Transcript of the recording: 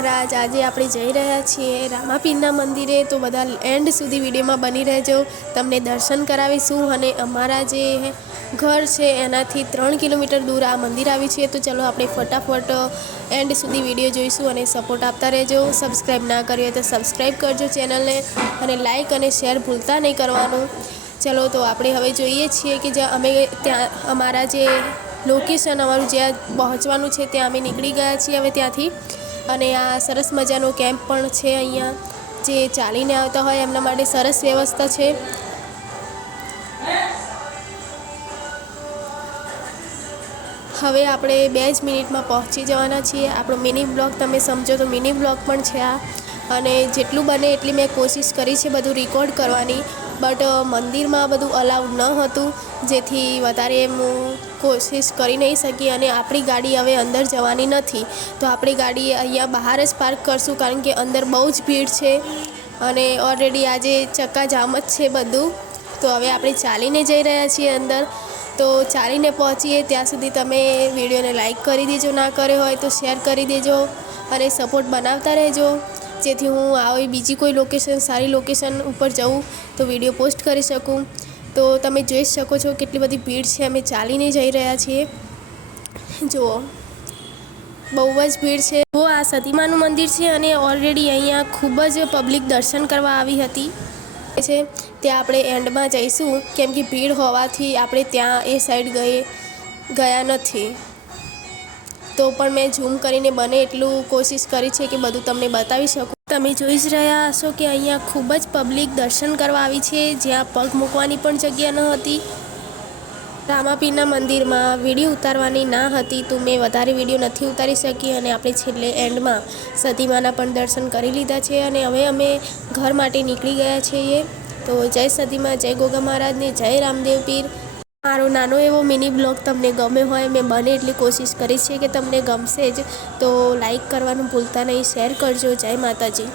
મહારાજ। આજે આપણે જઈ રહ્યા છીએ રામાપીરના મંદિરે, તો બધા એન્ડ સુધી વિડીયોમાં બની રહેજો। તમને દર્શન કરાવીશું અને અમારા જે ઘર છે એનાથી 3 કિલોમીટર દૂર આ મંદિર આવ્યું છે। તો ચલો આપણે ફટાફટ એન્ડ સુધી વિડીયો જોઈશું અને સપોર્ટ આપતા રહેજો। સબસ્ક્રાઈબ ના કરી હોય તો સબસ્ક્રાઈબ કરજો ચેનલને, અને લાઈક અને શેર ભૂલતા નહીં કરવાનું। ચલો તો આપણે હવે જોઈએ છીએ કે જ્યાં અમે ત્યાં અમારા જે લોકેશન અમારું જ્યાં પહોંચવાનું છે ત્યાં અમે નીકળી ગયા છીએ હવે ત્યાંથી। અને આ સરસ મજાનો કેમ્પ પણ છે અહીંયા, જે ચાલીને આવતા હોય એમના માટે સરસ વ્યવસ્થા છે। હવે આપણે 2 જ મિનિટમાં પહોંચી જવાના છીએ। આપણો મિની બ્લોગ તમે સમજો તો મિની બ્લોગ પણ છે આ, અને જેટલું બને એટલી મેં કોશિશ કરી છે બધું રેકોર્ડ કરવાની, બટ મંદિરમાં બધું અલાઉડ ન હતું, જેથી વધારે હું કોશિશ કરી નહીં શકી। અને આપણી ગાડી હવે અંદર જવાની નથી, તો આપણી ગાડી અહીંયા બહાર જ પાર્ક કરશું, કારણ કે અંદર બહુ જ ભીડ છે અને ઓલરેડી આજે ચક્કાજામ જ છે બધું। તો હવે આપણે ચાલીને જઈ રહ્યા છીએ અંદર। તો ચાલીને પહોંચીએ ત્યાં સુધી તમે વિડીયોને લાઈક કરી દેજો, ના કર્યો હોય તો શેર કરી દેજો અને સપોર્ટ બનાવતા રહેજો, જેથી હું આવી બીજી કોઈ લોકેશન, સારી લોકેશન ઉપર જાઉં તો વિડીયો પોસ્ટ કરી શકું। તો તમે જોઈ શકો છો કેટલી બધી ભીડ છે, અમે ચાલીને જઈ રહ્યા છીએ। જુઓ, બહુ જ ભીડ છે। તો આ સતીમાનું મંદિર છે અને ઓલરેડી અહીંયા ખૂબ જ પબ્લિક દર્શન કરવા આવી હતી છે। ત્યાં આપણે એન્ડમાં જઈશું, કેમ કે ભીડ હોવાથી આપણે ત્યાં એ સાઈડ ગયા નથી। તો પણ મેં ઝૂમ કરીને બને એટલું કોશિશ કરી છે કે બધું તમને બતાવી શકું। તમે જોઈ જ રહ્યા હશો કે અહીંયા ખૂબ જ પબ્લિક દર્શન કરવા આવી છે, જ્યાં પગ મૂકવાની પણ જગ્યા ન હતી। રામાપીરના મંદિરમાં વિડીયો ઉતારવાની ના હતી, તો મેં વધારે વિડીયો નથી ઉતારી શકી, અને આપણે છેલ્લે એન્ડમાં સતીમાના પણ દર્શન કરી લીધા છે અને હવે અમે ઘર માટે નીકળી ગયા છીએ। તો જય સતીમા, જય ગોગા મહારાજને, જય રામદેવ પીર। મારો નાનો એવો મિની બ્લોગ તમને ગમ્યો હોય, મેં બને એટલી કોશિશ કરી છે કે તમને ગમશે જ, તો લાઈક કરવાનું ભૂલતા નહીં, શેર કરજો। જય માતાજી।